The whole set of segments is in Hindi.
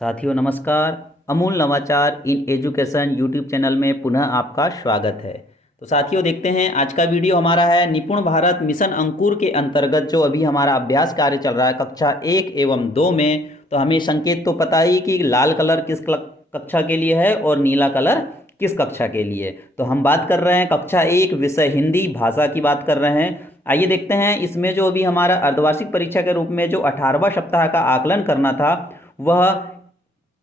साथियों नमस्कार। अमूल नवाचार इन एजुकेशन यूट्यूब चैनल में पुनः आपका स्वागत है। तो साथियों देखते हैं आज का वीडियो हमारा है निपुण भारत मिशन अंकुर के अंतर्गत जो अभी हमारा अभ्यास कार्य चल रहा है कक्षा 1 एवं 2 में। तो हमें संकेत तो पता ही कि लाल कलर किस कक्षा के लिए है और नीला कलर किस कक्षा के लिए। तो हम बात कर रहे हैं कक्षा 1 विषय हिंदी भाषा की बात कर रहे हैं। आइए देखते हैं इसमें जो अभी हमारा अर्धवार्षिक परीक्षा के रूप में जो 18वां सप्ताह का आकलन करना था वह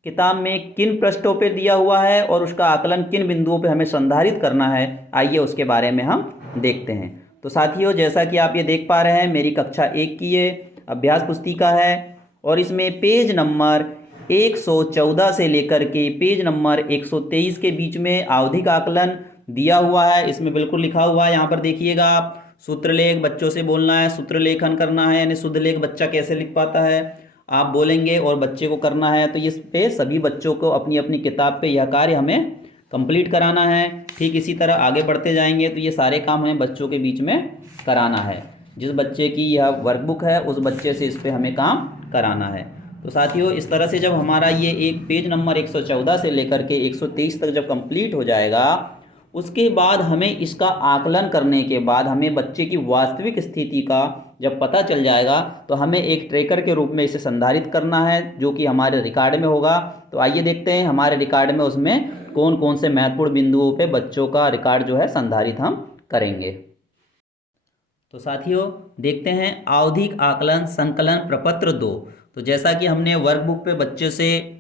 किताब में किन पृष्ठों पे दिया हुआ है और उसका आकलन किन बिंदुओं पे हमें संधारित करना है, आइए उसके बारे में हम देखते हैं। तो साथियों जैसा कि आप ये देख पा रहे हैं मेरी कक्षा 1 की ये अभ्यास पुस्तिका है और इसमें पेज नंबर 114 से लेकर के पेज नंबर 123 के बीच में आवधिक आकलन दिया हुआ है। इसमें बिल्कुल लिखा हुआ है, यहाँ पर देखिएगा आप, सूत्रलेख बच्चों से बोलना है, सूत्रलेखन करना है, यानी शुद्ध लेख बच्चा कैसे लिख पाता है आप बोलेंगे और बच्चे को करना है। तो इस पे सभी बच्चों को अपनी अपनी किताब पे यह कार्य हमें कंप्लीट कराना है। ठीक इसी तरह आगे बढ़ते जाएंगे तो ये सारे काम हमें बच्चों के बीच में कराना है। जिस बच्चे की यह वर्कबुक है उस बच्चे से इस पे हमें काम कराना है। तो साथियों इस तरह से जब हमारा ये एक पेज नंबर 114 से लेकर के 123 तक जब कंप्लीट हो जाएगा उसके बाद हमें इसका आकलन करने के बाद हमें बच्चे की वास्तविक स्थिति का जब पता चल जाएगा तो हमें एक ट्रैकर के रूप में इसे संधारित करना है जो कि हमारे रिकॉर्ड में होगा। तो आइए देखते हैं हमारे रिकॉर्ड में उसमें कौन कौन से महत्वपूर्ण बिंदुओं पे बच्चों का रिकॉर्ड जो है संधारित हम करेंगे। तो साथियों देखते हैं आवधिक आकलन संकलन प्रपत्र 2। तो जैसा कि हमने वर्कबुक पे बच्चे से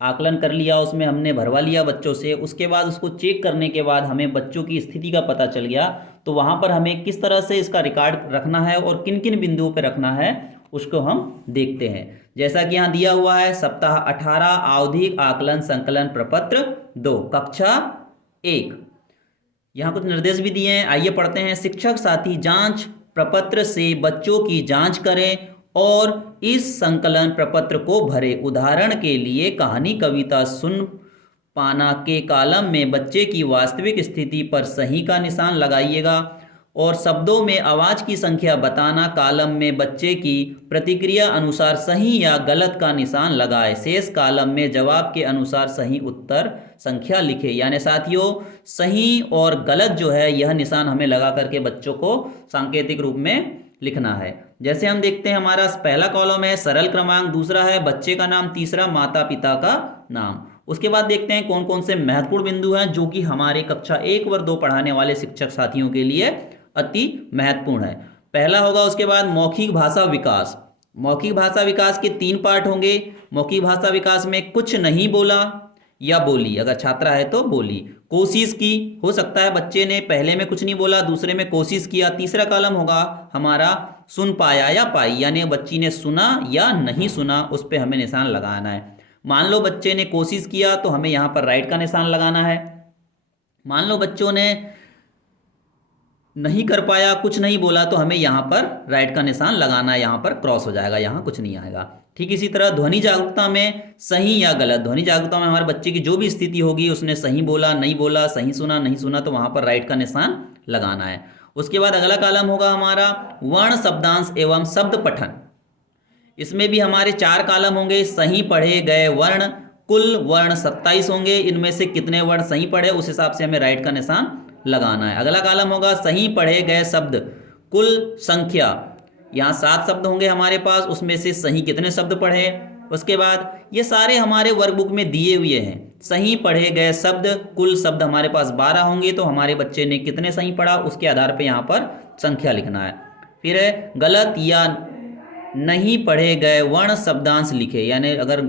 आकलन कर लिया, उसमें हमने भरवा लिया बच्चों से, उसके बाद उसको चेक करने के बाद हमें बच्चों की स्थिति का पता चल गया। तो वहाँ पर हमें किस तरह से इसका रिकॉर्ड रखना है और किन किन बिंदुओं पर रखना है उसको हम देखते हैं। जैसा कि यहाँ दिया हुआ है सप्ताह 18 आवधिक आकलन संकलन प्रपत्र 2 कक्षा 1। यहाँ कुछ निर्देश भी दिए हैं, आइए पढ़ते हैं। शिक्षक साथी जांच प्रपत्र से बच्चों की जांच करें और इस संकलन प्रपत्र को भरे। उदाहरण के लिए कहानी कविता सुन पाना के कॉलम में बच्चे की वास्तविक स्थिति पर सही का निशान लगाइएगा और शब्दों में आवाज की संख्या बताना कॉलम में बच्चे की प्रतिक्रिया अनुसार सही या गलत का निशान लगाए। शेष कॉलम में जवाब के अनुसार सही उत्तर संख्या लिखे। यानी साथियों सही और गलत जो है यह निशान हमें लगा करके बच्चों को सांकेतिक रूप में लिखना है। जैसे हम देखते हैं हमारा पहला कॉलम है सरल क्रमांक, दूसरा है बच्चे का नाम, तीसरा माता पिता का नाम। उसके बाद देखते हैं कौन कौन से महत्वपूर्ण बिंदु हैं जो कि हमारे कक्षा 1 व 2 पढ़ाने वाले शिक्षक साथियों के लिए अति महत्वपूर्ण है। पहला होगा उसके बाद मौखिक भाषा विकास। मौखिक भाषा विकास के 3 पार्ट होंगे। मौखिक भाषा विकास में कुछ नहीं बोला या बोली, अगर छात्रा है तो बोली, कोशिश की, हो सकता है बच्चे ने पहले में कुछ नहीं बोला दूसरे में कोशिश किया। तीसरा कॉलम होगा हमारा सुन पाया या पाई, यानी बच्ची ने सुना या नहीं सुना, उस पर हमें निशान लगाना है। मान लो बच्चे ने कोशिश किया तो हमें यहाँ पर राइट का निशान लगाना है। मान लो बच्चों ने नहीं कर पाया, कुछ नहीं बोला, तो हमें यहाँ पर राइट का निशान लगाना है, यहाँ पर क्रॉस हो जाएगा, यहाँ कुछ नहीं आएगा। ठीक इसी तरह ध्वनि जागरूकता में सही या गलत, ध्वनि जागरूकता में हमारे बच्चे की जो भी स्थिति होगी उसने सही बोला नहीं बोला, सही सुना नहीं सुना, तो वहाँ पर राइट का निशान लगाना है। उसके बाद अगला कॉलम होगा हमारा वर्ण शब्दांश एवं शब्द पठन। इसमें भी हमारे 4 कॉलम होंगे। सही पढ़े गए वर्ण, कुल वर्ण 27 होंगे, इनमें से कितने वर्ण सही पढ़े उस हिसाब से हमें राइट का निशान लगाना है। अगला कॉलम होगा सही पढ़े गए शब्द, कुल संख्या, यहाँ 7 शब्द होंगे हमारे पास, उसमें से सही कितने शब्द पढ़े। उसके बाद ये सारे हमारे वर्कबुक में दिए हुए हैं। सही पढ़े गए शब्द, कुल शब्द हमारे पास 12 होंगे, तो हमारे बच्चे ने कितने सही पढ़ा उसके आधार पर यहाँ पर संख्या लिखना है। फिर गलत या नहीं पढ़े गए वर्ण शब्दांश लिखे, यानी अगर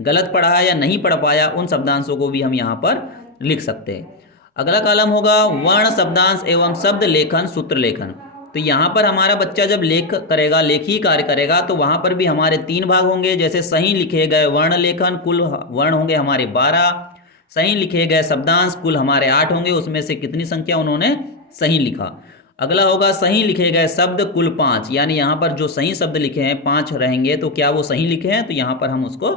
गलत पढ़ा है या नहीं पढ़ पाया उन शब्दांशों को भी हम यहाँ पर लिख सकते हैं। अगला कॉलम होगा वर्ण शब्दांश एवं शब्द लेखन सूत्र लेखन। तो यहाँ पर हमारा बच्चा जब लेख करेगा, लेखी कार्य करेगा, तो वहाँ पर भी हमारे 3 भाग होंगे। जैसे सही लिखे गए वर्ण लेखन, कुल वर्ण होंगे हमारे 12, सही लिखे गए शब्दांश कुल हमारे 8 होंगे, उसमें से कितनी संख्या उन्होंने सही लिखा। अगला होगा सही लिखे गए शब्द कुल 5, यानी यहाँ पर जो सही शब्द लिखे हैं 5 रहेंगे, तो क्या वो सही लिखे हैं, तो यहाँ पर हम उसको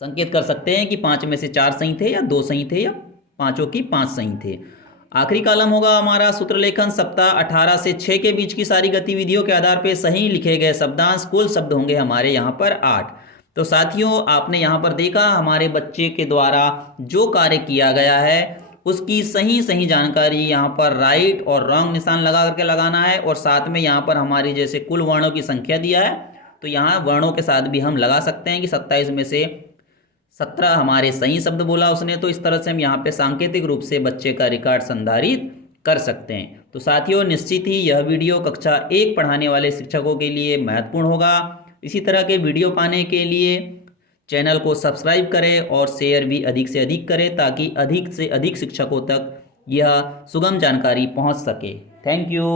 संकेत कर सकते हैं कि 5 में से 4 सही थे या 2 सही थे या पांचों की 5 सही थे। आखिरी कॉलम होगा हमारा सूत्रलेखन। सप्ताह 18 से 6 के बीच की सारी गतिविधियों के आधार पर सही लिखे गए शब्दांश, कुल शब्द होंगे हमारे यहाँ पर 8। तो साथियों, आपने यहाँ पर देखा हमारे बच्चे के द्वारा जो कार्य किया गया है उसकी सही सही जानकारी यहाँ पर राइट और रॉन्ग निशान लगा करके लगाना है, और साथ में यहाँ पर हमारी जैसे कुल वर्णों की संख्या दिया है तो यहाँ वर्णों के साथ भी हम लगा सकते हैं कि 27 में से 17 हमारे सही शब्द बोला उसने। तो इस तरह से हम यहाँ पे सांकेतिक रूप से बच्चे का रिकॉर्ड संधारित कर सकते हैं। तो साथियों, निश्चित ही यह वीडियो कक्षा 1 पढ़ाने वाले शिक्षकों के लिए महत्वपूर्ण होगा। इसी तरह के वीडियो पाने के लिए चैनल को सब्सक्राइब करें और शेयर भी अधिक से अधिक करें ताकि अधिक से अधिक शिक्षकों तक यह सुगम जानकारी पहुंच सके। Thank you.